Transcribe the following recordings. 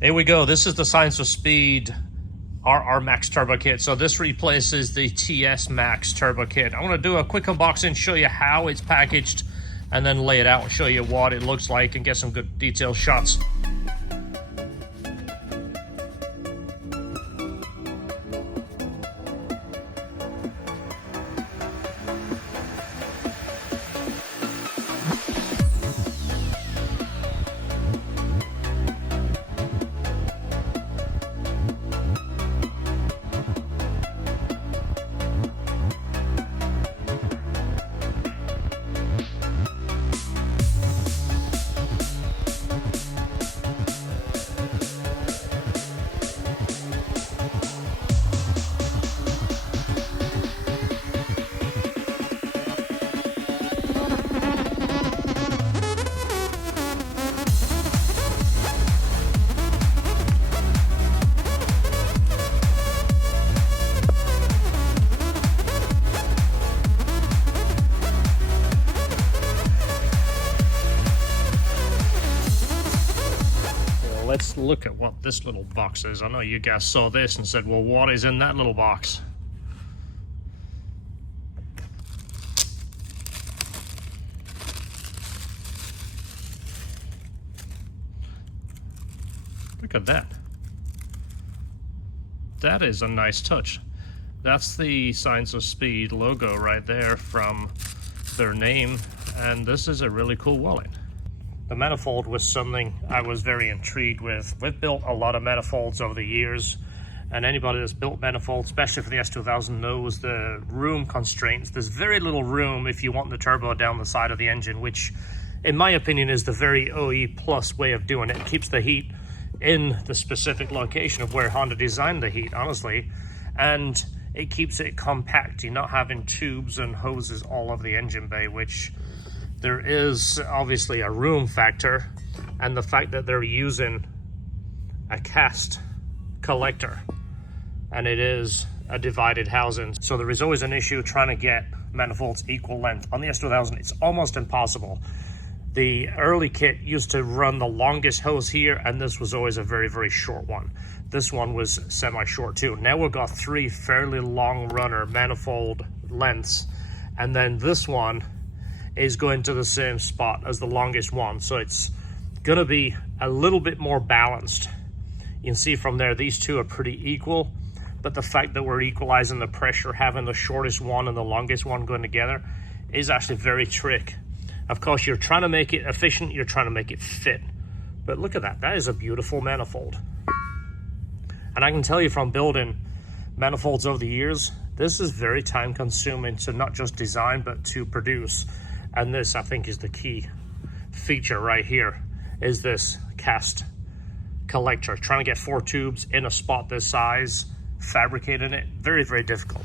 Here we go. This is the Science of Speed RR Max Turbo Kit. So this replaces the TS Max Turbo Kit. I want to do a quick unboxing, show you how it's packaged, and then lay it out and show you what it looks like and get some good detailed shots. Let's look at what this little box is. I know you guys saw this and said, well, what is in that little box? Look at that. That is a nice touch. That's the Science of Speed logo right there from their name, and this is a really cool wallet. The Manifold was something I was very intrigued with. We've built a lot of Manifolds over the years, and anybody that's built Manifolds, especially for the S2000, knows the room constraints. There's very little room if you want the turbo down the side of the engine, which in my opinion is the very OE plus way of doing it. It keeps the heat in the specific location of where Honda designed the heat, honestly, and it keeps it compact. You're not having tubes and hoses all over the engine bay, which there is obviously a room factor, and the fact that they're using a cast collector and it is a divided housing. So there is always an issue trying to get manifolds equal length. On the S2000, it's almost impossible. The early kit used to run the longest hose here, and this was always a very, very short one. This one was semi-short too. Now we've got three fairly long runner manifold lengths, and then this one is going to the same spot as the longest one, so it's gonna be a little bit more balanced. You can see from there these two are pretty equal, but the fact that we're equalizing the pressure, having the shortest one and the longest one going together, is actually very tricky. Of course, you're trying to make it efficient, you're trying to make it fit, but look at that. That is a beautiful manifold. And I can tell you from building manifolds over the years, this is very time consuming to not just design but to produce. And this, I think, is the key feature right here, is this cast collector. Trying to get 4 tubes in a spot this size, fabricating it, very, very difficult.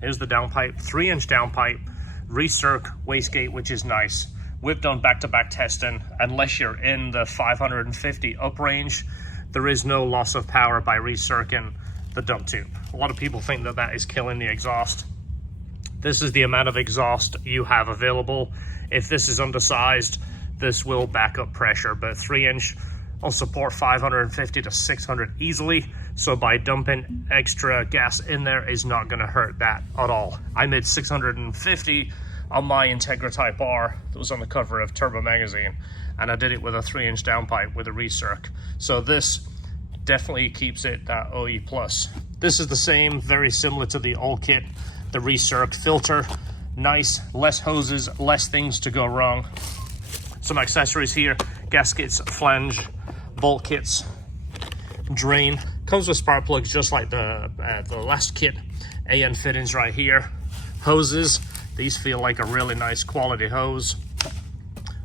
Here's the downpipe, 3-inch downpipe, recirc wastegate, which is nice. We've done back-to-back testing. Unless you're in the 550 up range, there is no loss of power by recircing the dump tube. A lot of people think that that is killing the exhaust. This is the amount of exhaust you have available. If this is undersized, this will back up pressure, but 3-inch will support 550 to 600 easily. So by dumping extra gas in there is not gonna hurt that at all. I made 650 on my Integra Type R that was on the cover of Turbo magazine, and I did it with a 3-inch downpipe with a recirc. So this definitely keeps it that OE plus. This is the same, very similar to the old kit. The recirc filter, nice, less hoses, less things to go wrong. Some accessories here, gaskets, flange, bolt kits, drain. Comes with spark plugs just like the last kit. AN fittings right here. Hoses, these feel like a really nice quality hose.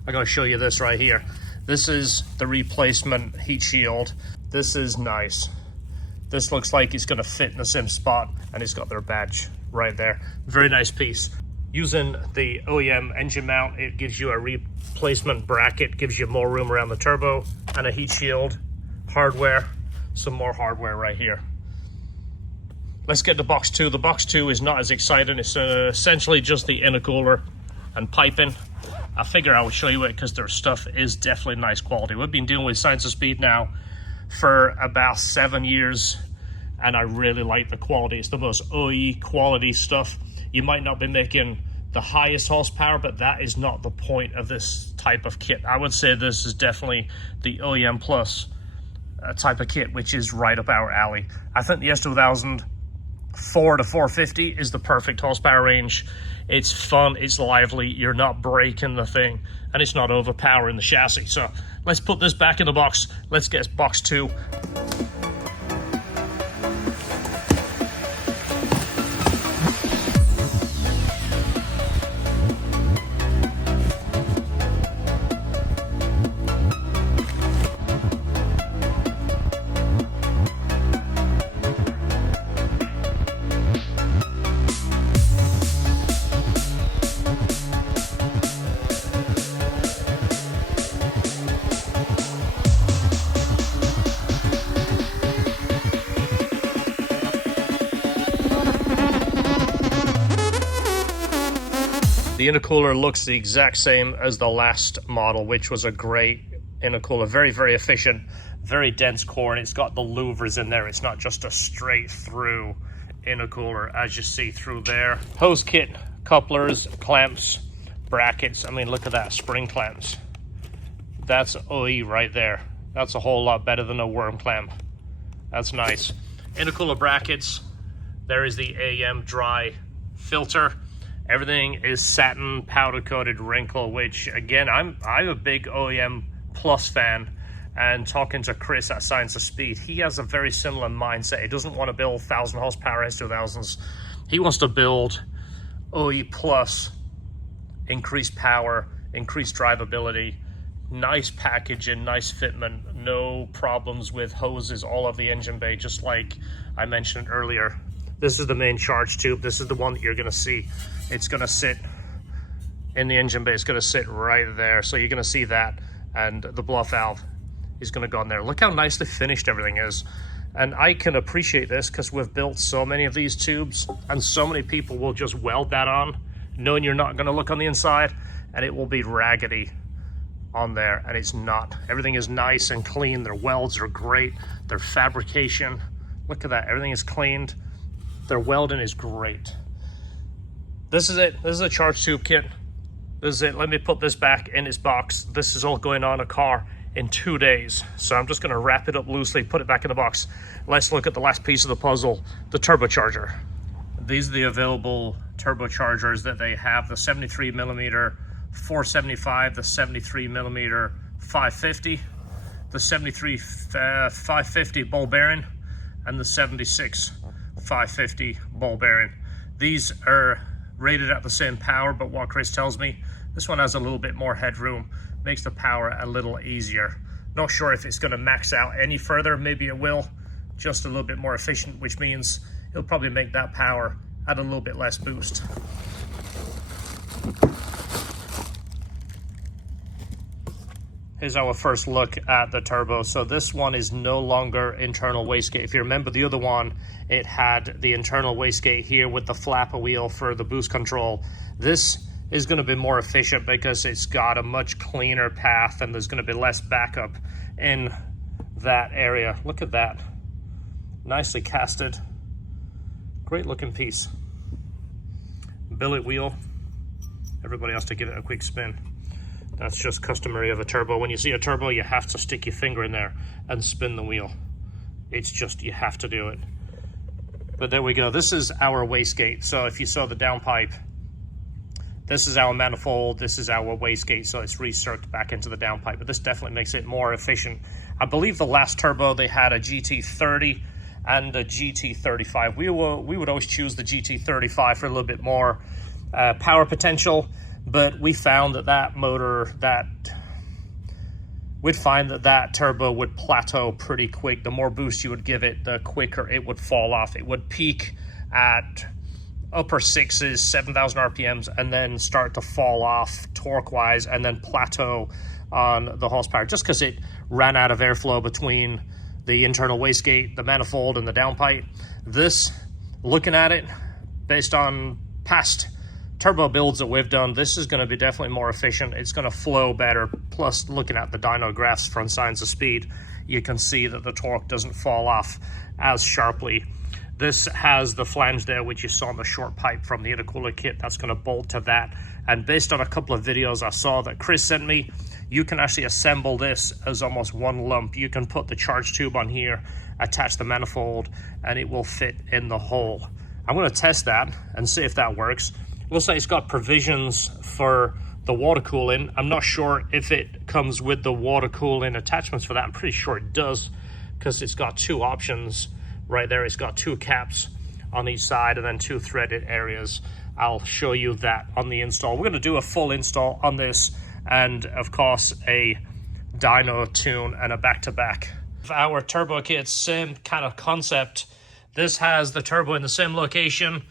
I'm gonna show you this right here. This is the replacement heat shield. This is nice. This looks like it's gonna fit in the same spot, and it's got their badge right there. Very nice piece. Using the OEM engine mount, it gives you a replacement bracket, gives you more room around the turbo, and a heat shield, hardware, some more hardware right here. Let's get to box 2. The box 2 is not as exciting. It's essentially just the intercooler and piping. I figure I would show you it because their stuff is definitely nice quality. We've been dealing with Science of Speed now for about 7 years, and I really like the quality. It's the most OE quality stuff. You might not be making the highest horsepower, but that is not the point of this type of kit. I would say this is definitely the OEM plus type of kit, which is right up our alley. I think the S2000 4 to 450 is the perfect horsepower range. It's fun, it's lively, you're not breaking the thing, and it's not overpowering the chassis. So let's put this back in the box. Let's get box 2. The intercooler looks the exact same as the last model, which was a great intercooler. Very, very efficient, very dense core, and it's got the louvers in there. It's not just a straight through intercooler, as you see through there. Hose kit, couplers, clamps, brackets. I mean, look at that, spring clamps. That's OE right there. That's a whole lot better than a worm clamp. That's nice. Intercooler brackets. There is the AM dry filter. Everything is satin powder coated wrinkle, which again, I'm a big OEM plus fan, and talking to Chris at Science of Speed, he has a very similar mindset. He doesn't want to build 1,000 horsepower S2000s. He wants to build OE plus, increased power, increased drivability, nice packaging, nice fitment, no problems with hoses all over the engine bay, just like I mentioned earlier. This is the main charge tube. This is the one that you're going to see. It's going to sit in the engine bay. It's going to sit right there. So you're going to see that. And the blow-off valve is going to go in there. Look how nicely finished everything is. And I can appreciate this because we've built so many of these tubes, and so many people will just weld that on, knowing you're not going to look on the inside, and it will be raggedy on there. And it's not. Everything is nice and clean. Their welds are great. Their fabrication, look at that. Everything is cleaned. Their welding is great. This is it. This is a charge tube kit. This is it. Let me put this back in its box. This is all going on a car in 2 days. So I'm just going to wrap it up loosely, put it back in the box. Let's look at the last piece of the puzzle, the turbocharger. These are the available turbochargers that they have: the 73mm 475, the 73mm 550, the 73 550 ball bearing, and the 76 550 ball bearing. These are rated at the same power, but what Chris tells me, this one has a little bit more headroom, makes the power a little easier. Not sure if it's going to max out any further. Maybe it will, just a little bit more efficient, which means it'll probably make that power add a little bit less boost. Here's our first look at the turbo. So this one is no longer internal wastegate. If you remember the other one, it had the internal wastegate here with the flapper wheel for the boost control. This is going to be more efficient because it's got a much cleaner path, and there's going to be less backup in that area. Look at that. Nicely casted. Great looking piece. Billet wheel. Everybody has to give it a quick spin. That's just customary of a turbo. When you see a turbo, you have to stick your finger in there and spin the wheel. It's just, you have to do it. But there we go. This is our wastegate. So if you saw the downpipe, this is our manifold, this is our wastegate, so it's recirced back into the downpipe. But this definitely makes it more efficient. I believe the last turbo, they had a GT30 and a GT35. We would always choose the GT35 for a little bit more power potential. But we found that motor, we'd find that turbo would plateau pretty quick. The more boost you would give it, the quicker it would fall off. It would peak at upper sixes, 7,000 RPMs, and then start to fall off torque-wise, and then plateau on the horsepower, just because it ran out of airflow between the internal wastegate, the manifold, and the downpipe. This, looking at it, based on past turbo builds that we've done, this is going to be definitely more efficient. It's going to flow better. Plus, looking at the dyno graphs from Science of Speed, you can see that the torque doesn't fall off as sharply. This has the flange there, which you saw on the short pipe from the intercooler kit. That's going to bolt to that. And based on a couple of videos I saw that Chris sent me, you can actually assemble this as almost one lump. You can put the charge tube on here, attach the manifold, and it will fit in the hole. I'm going to test that and see if that works. Looks like it's got provisions for the water cooling. I'm not sure if it comes with the water cooling attachments for that. I'm pretty sure it does, because it's got two options right there. It's got two caps on each side and then two threaded areas. I'll show you that on the install. We're going to do a full install on this, and of course a dyno tune and a back-to-back. Our turbo kit, same kind of concept. This has the turbo in the same location,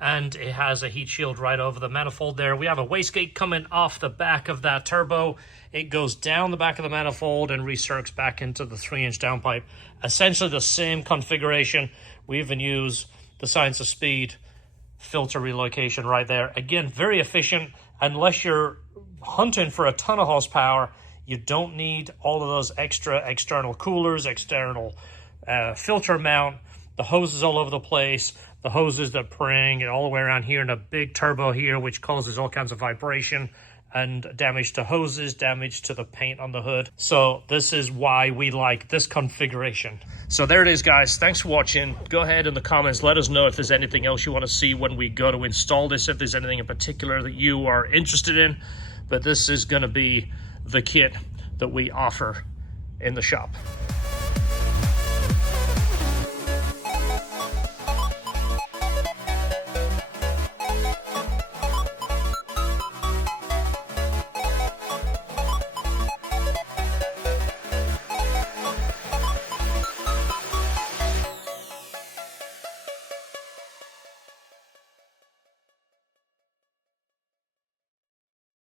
and it has a heat shield right over the manifold there. We have a wastegate coming off the back of that turbo. It goes down the back of the manifold and recircs back into the 3-inch downpipe. Essentially the same configuration. We even use the Science of Speed filter relocation right there. Again, very efficient. Unless you're hunting for a ton of horsepower, you don't need all of those extra external coolers, external filter mount, the hoses all over the place, the hoses that pring and all the way around here, and a big turbo here, which causes all kinds of vibration and damage to hoses, damage to the paint on the hood. So this is why we like this configuration. So there it is, guys. Thanks for watching. Go ahead in the comments, let us know if there's anything else you want to see when we go to install this, if there's anything in particular that you are interested in. But this is going to be the kit that we offer in the shop.